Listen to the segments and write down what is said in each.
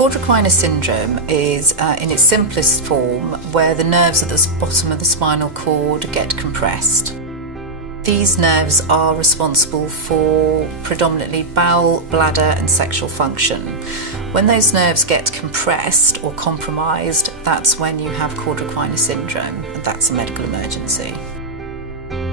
Cauda Equina syndrome is, in its simplest form, where the nerves at the bottom of the spinal cord get compressed. These nerves are responsible for predominantly bowel, bladder and sexual function. When those nerves get compressed or compromised, that's when you have Cauda Equina syndrome, and that's a medical emergency.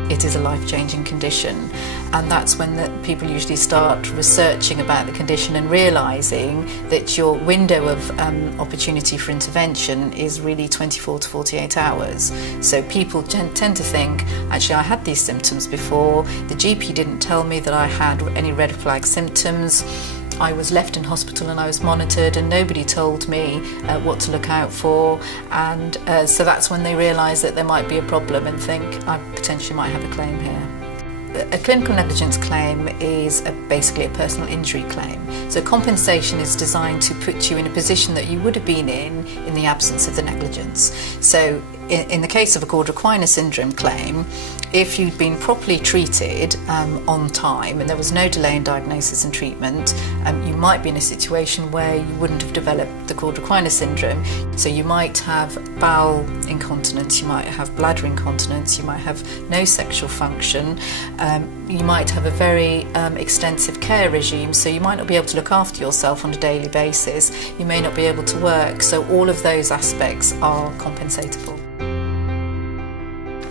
It is a life-changing condition, and that's when people usually start researching about the condition and realising that your window of opportunity for intervention is really 24 to 48 hours. So people tend to think, actually I had these symptoms before, the GP didn't tell me that I had any red flag symptoms, I was left in hospital and I was monitored and nobody told me what to look out for, and so that's when they realise that there might be a problem and think I potentially might have a claim here. A clinical negligence claim is basically a personal injury claim. So compensation is designed to put you in a position that you would have been in the absence of the negligence. So in the case of a Cauda Equina syndrome claim, if you'd been properly treated on time and there was no delay in diagnosis and treatment, you might be in a situation where you wouldn't have developed the Cauda Equina syndrome. So you might have bowel incontinence, you might have bladder incontinence, you might have no sexual function, you might have a very extensive care regime, so you might not be able to look after yourself on a daily basis, you may not be able to work, so all of those aspects are compensatable.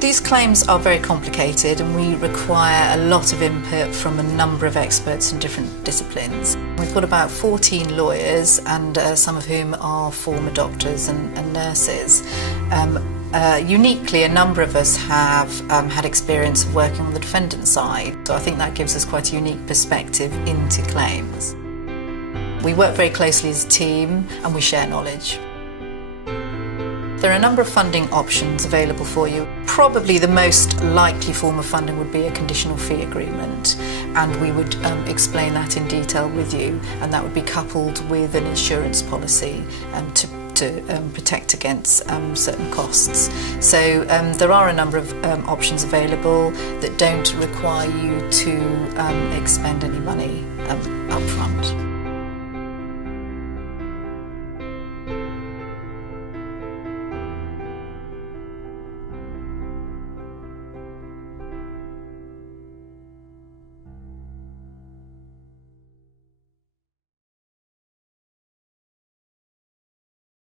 These claims are very complicated and we require a lot of input from a number of experts in different disciplines. We've got about 14 lawyers, and some of whom are former doctors and nurses. Uniquely, a number of us have had experience of working on the defendant side, so I think that gives us quite a unique perspective into claims. We work very closely as a team and we share knowledge. There are a number of funding options available for you. Probably the most likely form of funding would be a conditional fee agreement, and we would explain that in detail with you, and that would be coupled with an insurance policy to protect against certain costs. So there are a number of options available that don't require you to expend any money up front.